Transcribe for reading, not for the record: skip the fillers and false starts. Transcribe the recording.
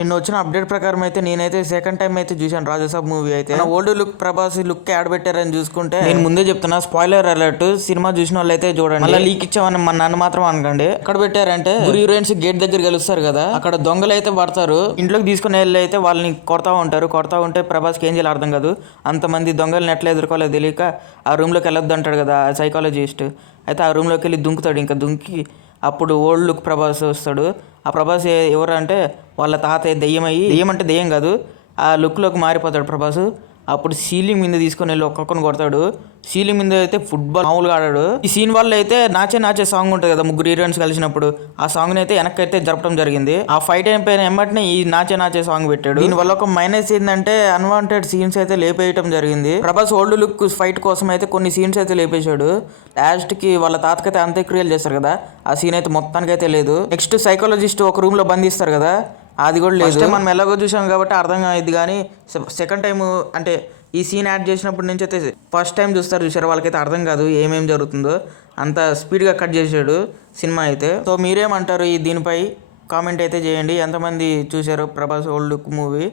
నిన్న వచ్చిన అప్డేట్ ప్రకారం అయితే నేనైతే సెకండ్ టైం అయితే చూశాను రాజాసాబ్ మూవీ అయితే. Old look Prabhas look add పెట్టారని చూసుకుంటే నేను ముందే చెప్తున్నా, స్పాయిలర్ అలర్ట్. సినిమా చూసిన వాళ్ళు అయితే చూడండి. మళ్ళీ లీక్ ఇచ్చామని నన్ను మాత్రం అనకండి. ఎక్కడ పెట్టారంటే హీరోయిన్స్ గేట్ దగ్గర కలుస్తారు కదా, అక్కడ దొంగలు అయితే పడతారు. ఇంట్లోకి తీసుకుని వెళ్ళి అయితే వాళ్ళని కొడతా ఉంటే ప్రభాస్కి ఏం చేయాలి అర్థం కాదు. అంతమంది దొంగల్ని ఎట్లా ఎదుర్కోవాలో తెలియక ఆ రూమ్లోకి వెళ్ళొద్దు అంటాడు కదా సైకాలజిస్ట్. అయితే ఆ రూమ్లోకి వెళ్ళి దుంకుతాడు. ఇంకా దుంకి అప్పుడు ఓల్డ్ లుక్ ప్రభాస్ వస్తాడు. ఆ ప్రభాస్ ఎవరు అంటే వాళ్ళ తాతయ్య దెయ్యం అంటే దెయ్యం కాదు, ఆ లుక్లోకి మారిపోతాడు ప్రభాస్. అప్పుడు సీలింగ్ మీద తీసుకొని వెళ్ళి ఒక్కొక్కరిని కొడతాడు. సీలింగ్ మీద అయితే ఫుట్బాల్ మామూలుగా ఆడాడు. ఈ సీన్ వల్ల అయితే నాచే సాంగ్ ఉంటుంది కదా ముగ్గురు హీరోయిన్స్ కలిసినప్పుడు, ఆ సాంగ్ అయితే వెనక్కి అయితే జరపడం జరిగింది. ఆ ఫైట్ అయిపోయిన వెంబటనే ఈ నాచే సాంగ్ పెట్టాడు. దీనివల్ల ఒక మైనస్ ఏంటంటే అన్వాంటెడ్ సీన్స్ అయితే లేపేయటం జరిగింది. ప్రభాస్ ఓల్డ్ లుక్ ఫైట్ కోసం అయితే కొన్ని సీన్స్ అయితే లేపేశాడు. లాస్ట్ కి వాళ్ళ తాతకైతే అంత్యక్రియలు చేస్తారు కదా, ఆ సీన్ అయితే మొత్తానికి అయితే లేదు. నెక్స్ట్ సైకాలజిస్ట్ ఒక రూమ్ లో బంధిస్తారు కదా, అది కూడా లేదు. మనం ఎలాగో చూసాం కాబట్టి అర్థం అయింది. కానీ సెకండ్ టైం అంటే ఈ సీన్ యాడ్ చేసినప్పటి నుంచి అయితే ఫస్ట్ టైం చూసారు వాళ్ళకైతే అర్థం కాదు ఏమేం జరుగుతుందో. అంత స్పీడ్గా కట్ చేసాడు సినిమా అయితే. సో మీరేమంటారు దీనిపై కామెంట్ అయితే చేయండి. ఎంతమంది చూశారు ప్రభాస్ ఓల్డ్ లుక్ మూవీ?